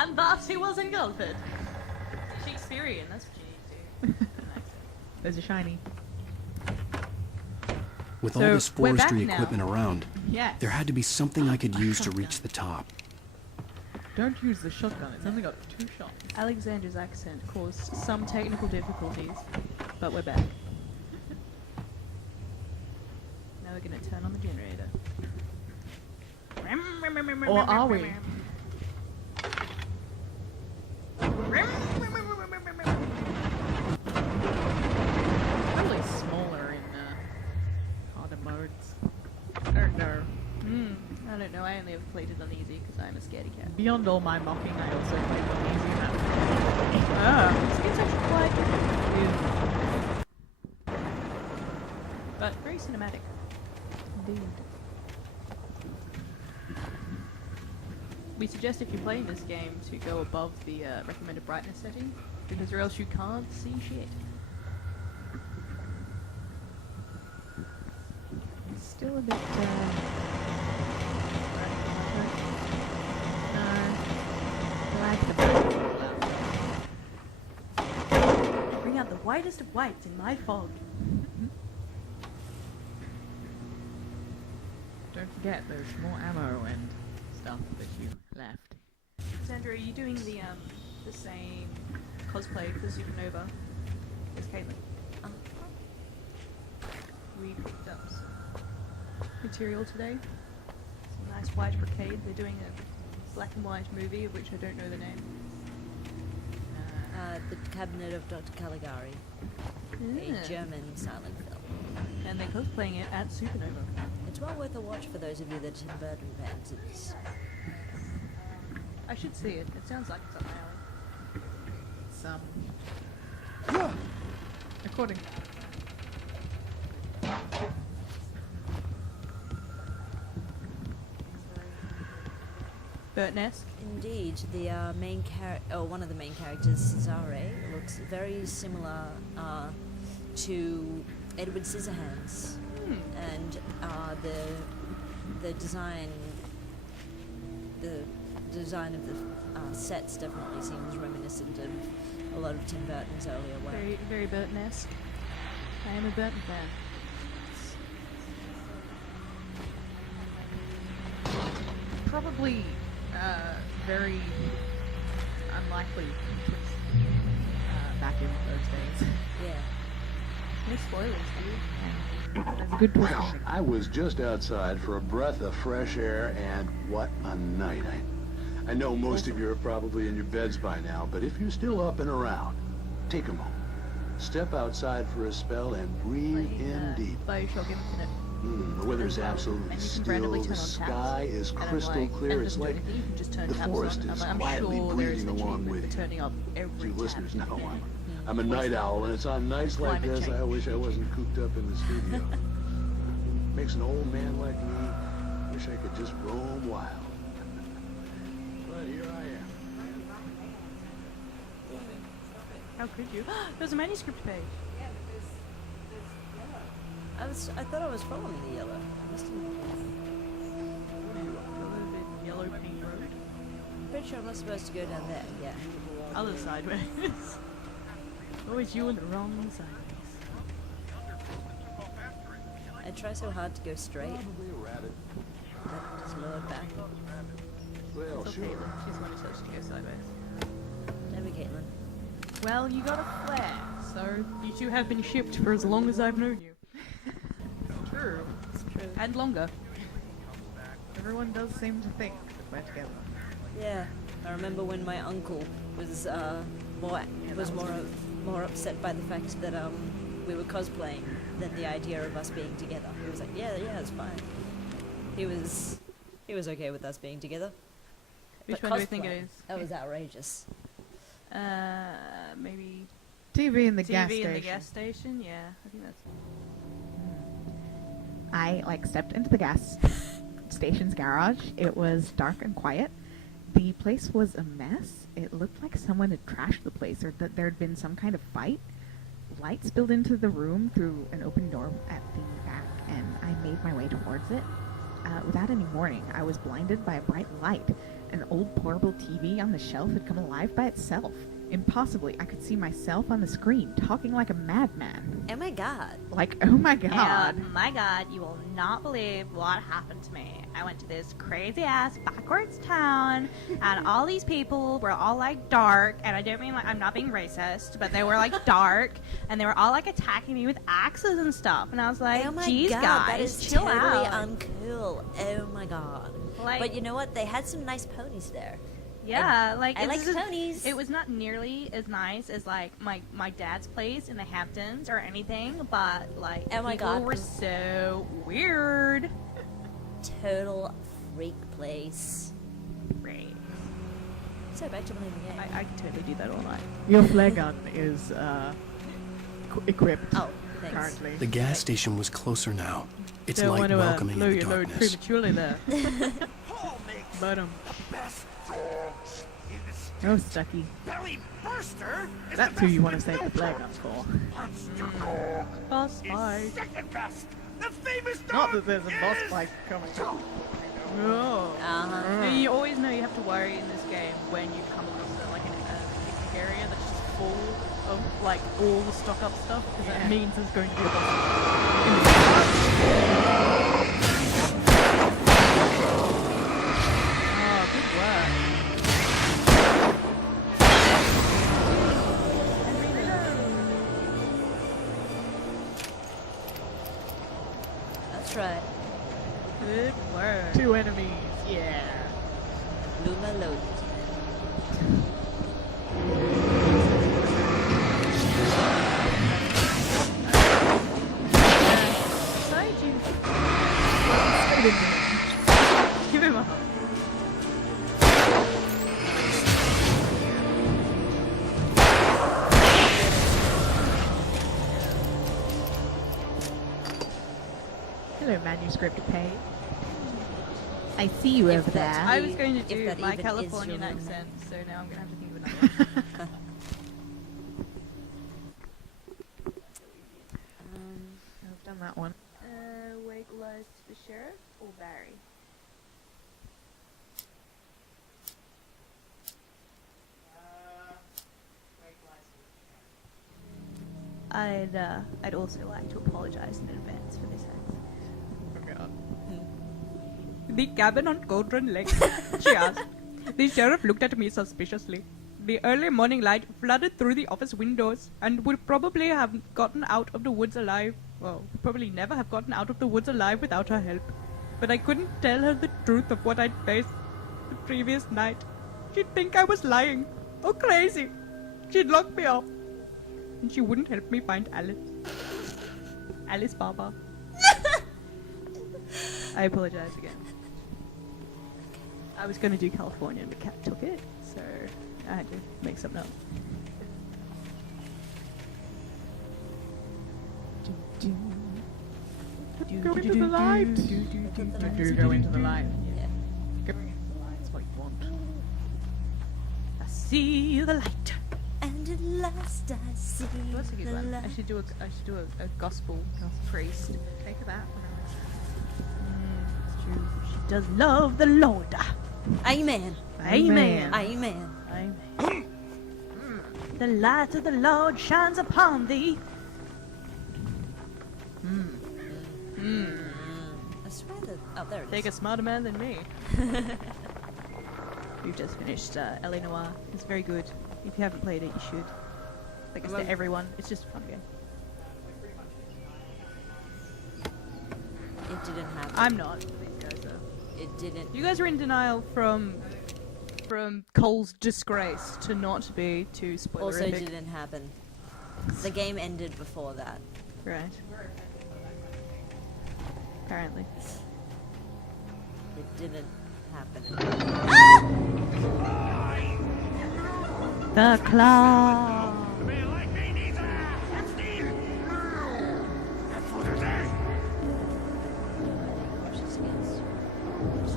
And thus he was engulfed. Shakespearean, that's what you need to do. There's a shiny. With So, all this we're back forestry now. equipment around, Yes. there had to be something I could use to reach the top. Don't use the shotgun. It's only got 2 shots. Alexander's accent caused some technical difficulties, but we're back. Now we're gonna turn on the generator. Or are we? Probably smaller in harder modes. I don't know. I don't know, I only ever played it on easy because I'm a scaredy cat. Beyond all my mocking, I also played on easy map. This game's actually quite good. But very cinematic. Indeed. We suggest if you're playing this game to go above the recommended brightness setting, because or else you can't see shit. It's still a bit, Bring out the whitest of whites in my fog. Don't forget there's more ammo and stuff that you left. Sandra, are you doing the same cosplay for Supernova as Caitlin? We picked up some material today. Some nice white brocade. They're doing a black and white movie of which I don't know the name. The Cabinet of Dr. Caligari, a German silent film. And they're cosplaying it at Supernova. It's well worth a watch for those of you that are Tim Burton fans. It's I should see it. It sounds like it's up my alley. Some. According. Burton-esque. indeed the main one of the main characters, Cesare, looks very similar to Edward Scissorhands, and the design of the sets definitely seems reminiscent of a lot of Tim Burton's earlier work. Very, very Burton-esque. I am a Burton fan. Probably very unlikely back in those days. Yeah. No spoilers, dude. There's a good twist. Well, I was just outside for a breath of fresh air, and what a night. I know most of you are probably in your beds by now, but if you're still up and around, take a moment. Step outside for a spell and breathe in deep. Bioshock Infinite. The weather's absolutely And you can still, randomly the turn on sky taps. is And I'm crystal like, clear. and It's doesn't do like anything, you can just turn the taps forest on. is I'm quietly sure there is breathing an along achievement with for you. turning up every You tap. listeners know Yeah. I'm a night owl, and it's on nights like Climate this I change. wish I wasn't cooped up in the studio. Makes an old man like me wish I could just roam wild. But here I am. How could you? There's a manuscript page. I thought I was following the yellow. I must have been. A little bit yellow pink road. Pretty sure I'm not supposed to go down there. Yeah. Other sideways. Always you on the wrong sideways. I try so hard to go straight. Probably a rabbit. But just lowered back. Well, It's sure. okay, Caitlin. She's the one who says to go sideways. Never Caitlin. Well, you got a flare, so you two have been shipped for as long as I've known you. True. It's true. And longer. Everyone does seem to think that we're together. Yeah. I remember when my uncle was more upset by the fact that we were cosplaying than the idea of us being together. He was like, yeah, it's fine. He was okay with us being together. Which But one do you think it cosplay, is? That was outrageous. Maybe TV in the TV gas in station. the gas station. Yeah, I think that's. I stepped into the gas station's garage. It was dark and quiet. The place was a mess. It looked like someone had trashed the place, or that there had been some kind of fight. Light spilled into the room through an open door at the back, and I made my way towards it. Without any warning, I was blinded by a bright light. An old portable TV on the shelf had come alive by itself. Impossibly, I could see myself on the screen, talking like a madman. Oh my god. Like, oh my god. My god, you will not believe what happened to me. I went to this crazy ass backwards town, and all these people were all like dark, and I don't mean like, I'm not being racist, but they were like dark, and they were all like attacking me with axes and stuff, and I was like, Oh my geez god, guys, that is chill totally out. uncool. Oh my god. Like, But you know what? They had some nice ponies there. yeah, like I it's like just- ponies. It was not nearly as nice as like my dad's place in the Hamptons or anything, but like Oh my people God. were so weird. Total freak place. Right. So back to playing the game. I can totally do that all night. Your flare gun is equipped Oh, thanks. currently. The gas station was closer now. Its Don't light want to welcoming blow in the your load darkness. prematurely there. But Oh, Stucky. That's who you want to save the flare gun for. boss fight. Not that there's a boss fight coming. Oh. Uh-huh. You always know you have to worry in this game when you come across like an area that's just full of like all the stock up stuff, because Yeah. that means there's going to be a boss. Oh, good work. That's right. Good work. 2 enemies, yeah. Luma load. Beside you. Give him a hug. Hello, manuscript page. I see you If over that's there. I was going to If do that my even is Californian your name. accent, so now I'm going to have to think of another one. I've done that one. Wake lies to the sheriff or Barry? I'd also like to apologize in advance for this act. Oh god. The cabin on Cauldron Lake, she asked. The sheriff looked at me suspiciously. The early morning light flooded through the office windows and would probably have gotten out of the woods alive. Well, probably never have gotten out of the woods alive without her help. But I couldn't tell her the truth of what I'd faced the previous night. She'd think I was lying. Oh, crazy. She'd lock me up. And she wouldn't help me find Alice. Alice Baba. I apologize again. I was going to do California, but Kat took it, so I had to make something up. Go into the light. Do go into the light. Yeah. Go into the light. That's what you want. I see the light. And at last I see That's a good the one. light. I should do a gospel priest. Think of that. It's true. She does love the Lord. Amen. Amen. Amen. Amen. The light of the Lord shines upon thee. I swear that. Oh, there it Take a is. smarter man than me. We've just finished L.A. Noire. It's very good. If you haven't played it, you should. Like it's Well- to everyone. It's just a fun game. It didn't happen. I'm not. These guys are. It didn't. You guys are in denial from Cole's disgrace to not be too Also spoilerific. didn't happen. The game ended before that. Right. Apparently. It didn't happen. The claw.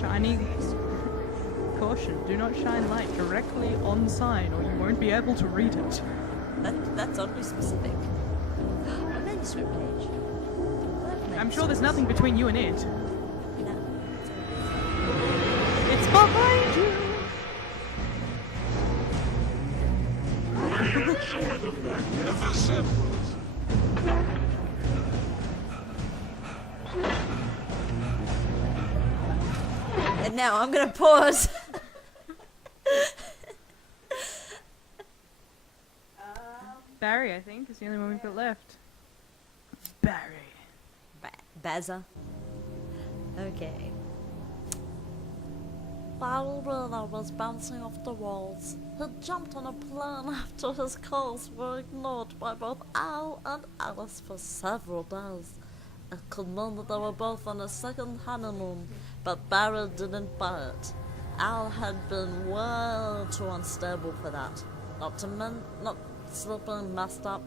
Shining. Caution, do not shine light directly on sign or you won't be able to read it. That's oddly specific. A manuscript page. I'm sure there's nothing between you and it. No. It's behind you. samples. And now I'm gonna pause. Barry, I think, is the only one we've got left. Barry. Bazza. Okay. Barry Reno was bouncing off the walls. He jumped on a plane after his calls were ignored by both Al and Alice for several days. It could mean that they were both on a second honeymoon, but Barry didn't buy it. Al had been way too unstable for that. Not sleeping messed up.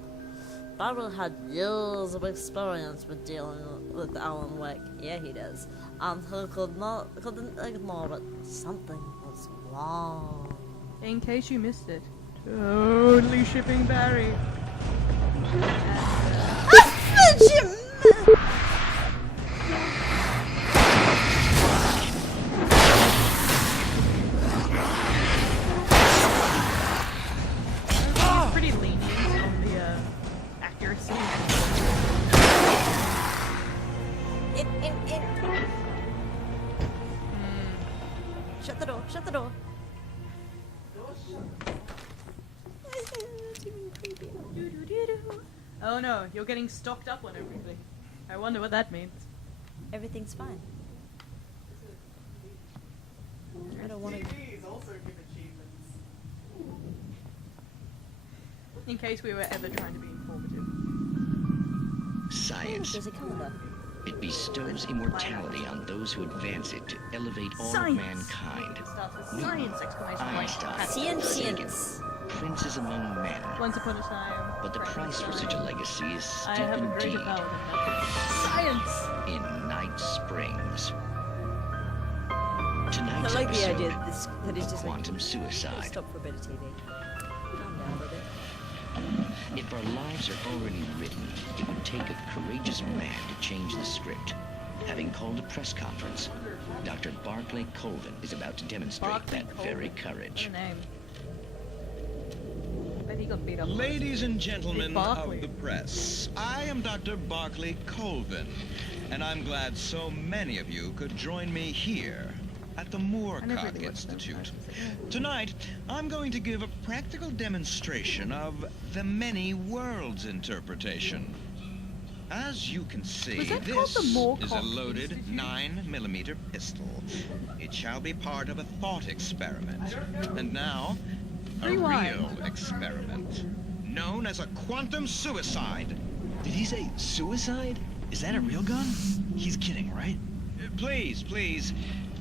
Barry had years of experience with dealing with Alan Wake. Yeah, he does. And he couldn't ignore it. Something was wrong. In case you missed it, totally shipping Barry. Pretty lenient on the accuracy. In. Shut the door, shut the door. Oh no, you're getting stocked up on everything. I wonder what that means. Everything's fine. I don't want to. In case we were ever trying to be informative. Science. There's a calendar. It bestows immortality on those who advance it to elevate all Science. mankind. It starts with science! Exclamation point. Einstein. Science. Princes among men. Once upon a time. But the price for such a legacy is I steep have a great indeed. about Science! In Night Springs. I Tonight's like the episode idea that he's of just like, quantum suicide. stop for a bit of TV. Calm down a bit. If our lives are already written, it would take a courageous man to change the script. Having called a press conference, Dr. Barclay Colvin is about to demonstrate Barclay that Colvin. very What courage. a name. Bet he got beat up. Ladies and gentlemen Barclay. of the press, I am Dr. Barclay Colvin, and I'm glad so many of you could join me here at the I never Moorcock really watched Institute. those. Tonight, I'm going to give a practical demonstration of the many worlds interpretation. As you can see, Was that called this the Moorcock is a loaded Institute? 9mm pistol. It shall be part of a thought experiment. And now, a Rewind. real experiment, known as a quantum suicide. Did he say suicide? Is that a real gun? He's kidding, right? Please,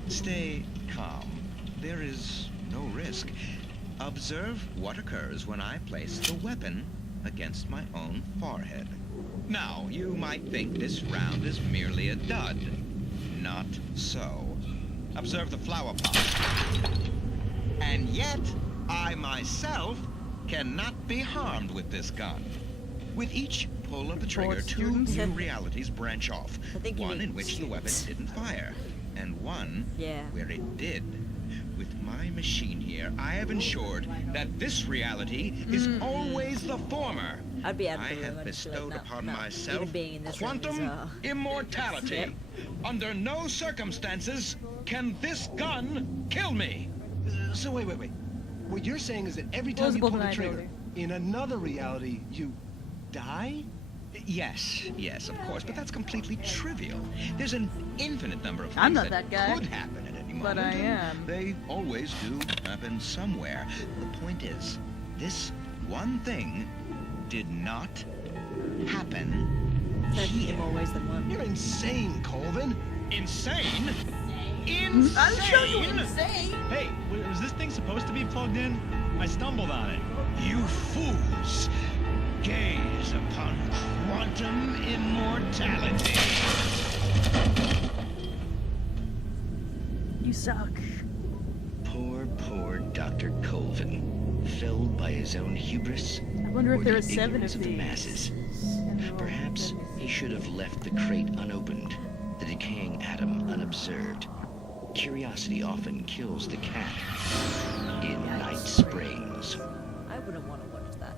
stay calm. There is no risk. Observe what occurs when I place the weapon against my own forehead. Now, you might think this round is merely a dud. Not so. Observe the flower pot. And yet, I myself cannot be harmed with this gun. With each pull of the trigger, two students. new realities branch off. I think you One mean in which the weapon students. didn't fire, and one Yeah. where it did. With my machine here, I have ensured that this reality is always the former. I'd be out of I the room. have I'd just be bestowed like, no, upon no. myself Even being in this room is, quantum immortality. Yep. Under no circumstances can this gun kill me. So wait. What you're saying is that every time you Plausible pull the deniability. trigger, in another reality, you die? Yes, of course, but that's completely trivial. There's an infinite number of things I'm not that guy, could happen at any moment. but I and am. They always do happen somewhere. The point is, this one thing did not happen Said here. more ways than one. You're insane, Colvin. Insane? Insane? Hey, was this thing supposed to be plugged in? I stumbled on it. You fools! Gaze upon quantum immortality. You suck. Poor Dr. Colvin, felled by his own hubris. I wonder if or there the are 7 ignorance of of the these. masses. And they're all Perhaps deadly. he should have left the crate unopened, the decaying atom unobserved. Curiosity often kills the cat. In Night Springs. I wouldn't want to watch that.